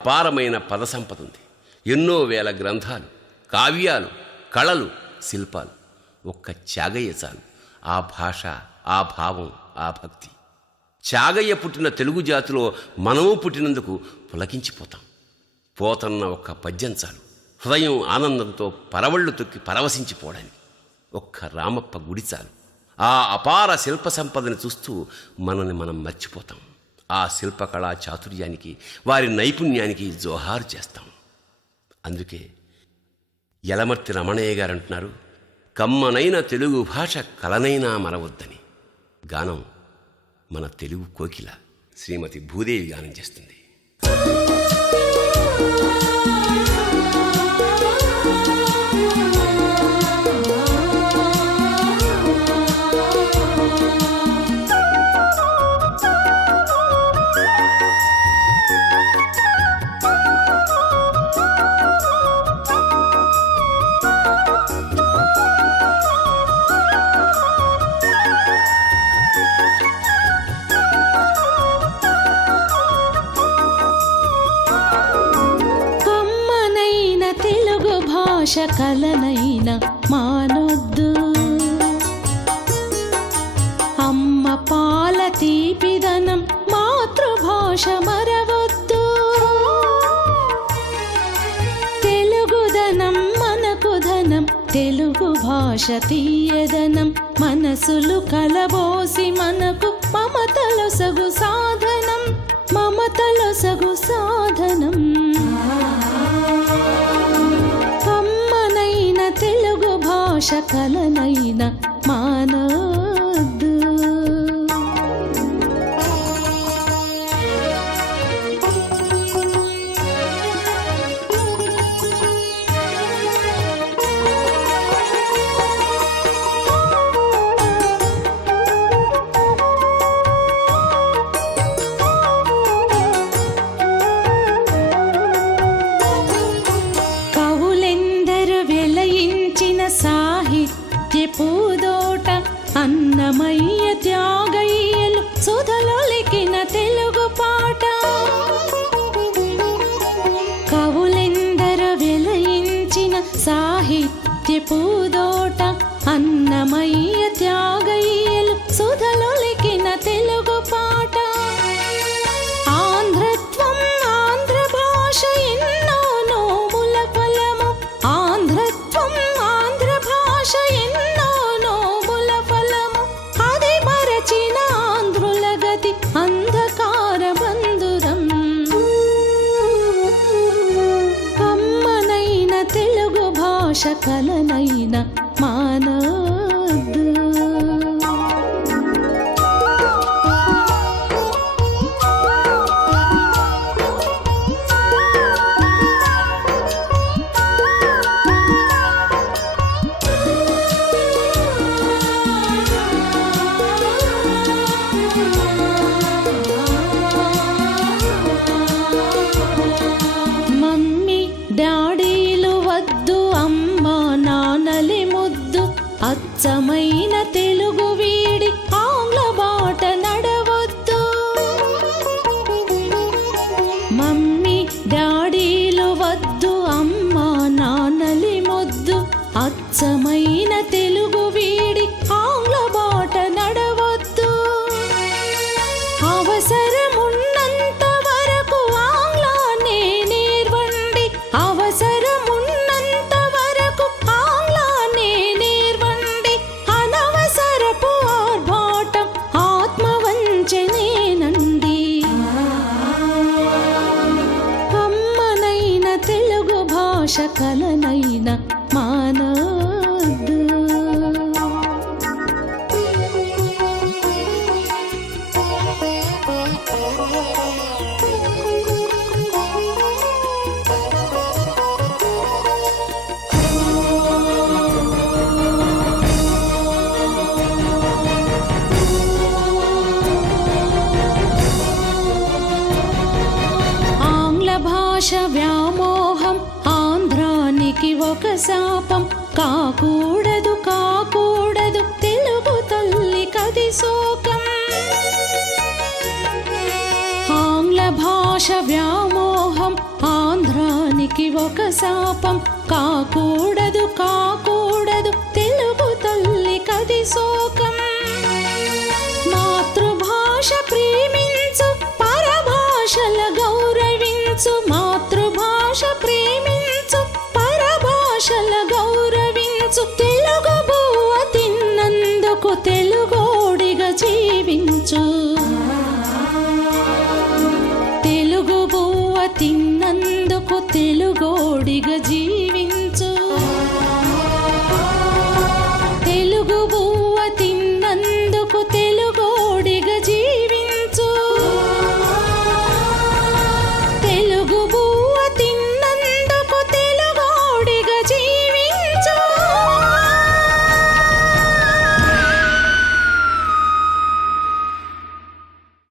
అపారమైన పద సంపద ఉంది. ఎన్నో వేల గ్రంథాలు, కావ్యాలు, కళలు, శిల్పాలు. ఒక్క త్యాగయ్య చాలు. ఆ భాష, ఆ భావం, ఆ భక్తి. త్యాగయ్య పుట్టిన తెలుగు జాతిలో మనము పుట్టినందుకు పులకించిపోతాం. పోతన్న ఒక్క పద్యం చాలు హృదయం ఆనందంతో పరవళ్ళు తొక్కి పరవశించిపోవడానికి. ఒక్క రామప్ప గుడి చాలు. ఆ అపార శిల్ప సంపదని చూస్తూ మనల్ని మనం మర్చిపోతాం. ఆ శిల్పకళా చాతుర్యానికి, వారి నైపుణ్యానికి జోహారు చేస్తాం. అందుకే యలమర్తి రమణయ్య గారు అంటున్నారు, కమ్మనైన తెలుగు భాష కలనైనా మరవద్దని. గానం మన తెలుగు కోకిల శ్రీమతి భూదేవి గానం చేస్తుంది. కలనైన మానొద్దు, అమ్మ పాల తీపిదనం మాతృభాష మరవద్దు. తెలుగుదనం మనకు ధనం, తెలుగు భాష తీయదనం. మనసులు కలబోసి మనకు మమతలొసగు సాధనం, మమతలొసగు సాధనం. తెలుగు భాష కలనైన మానొద్దు. సాహిత్య పూదోట అన్నమయ్య త్యాగయ్యలు సుధలొలికిన తెలుగు పాట. కవులెందరు వెలయించిన సాహిత్య పూదోట అన్నమయ్య త్యాగయ్యలు సుధలొలికిన తెలుగు పాట. ఆంధ్రత్వం ఆంధ్ర భాష ఎన్నో నోముల ఫలము, ఆంధ్రత్వం ఆంధ్ర భాష ఎన్నో నోముల ఫలము. అది మరచిన ఆంధ్రుల గతి అంధకార బంధురం. కమ్మనైన తెలుగు భాష కలనైన మానొద్దు. మమ్మీ డాడీలు వద్దు, అమ్మ నాన్నలి ముద్దు. అచ్చమైన తెలుగు వీడి ఆంగ్ల బాట నడవద్దు. మమ్మీ డాడీలు వద్దు, అమ్మ నాన్నలి ముద్దు. అచ్చమైన తెలుగు వీడి ఆంగ్ల బాట నడవద్దు. అవసరమున్నంత వరకు ఆంగ్లాన్ని నేర్వండి, అవసరమున్నంత వరకు ఆంగ్లాన్ని నేర్వండి. అనవసరపు ఆర్భాటం ఆత్మవంచనేనండి. కమ్మనైన తెలుగు భాష కలనైన మానొద్దు. ఆంగ్ల భాష వ్యామోహం ఆంధ్రానికి ఒక శాపం. కాకూడదు కాకూడదు తెలుగు తల్లి కది శోకం. ఆంగ్ల భాష వ్యామోహం ఆంధ్రానికి ఒక శాపం కాకూడదు కాకూడదు తెలుగు తల్లి కది శోకం. మాతృభాష ప్రేమించు పరభాషల గౌరవించు, మాతృభాష ప్రేమించు పరభాషల గౌరవించు, తెలుగు బువ్వ తిన్నందుకు తెలుగోడిగా జీవించు, తెలుగు బువ్వ తిన్నందుకు తెలుగోడిగా జీవించు.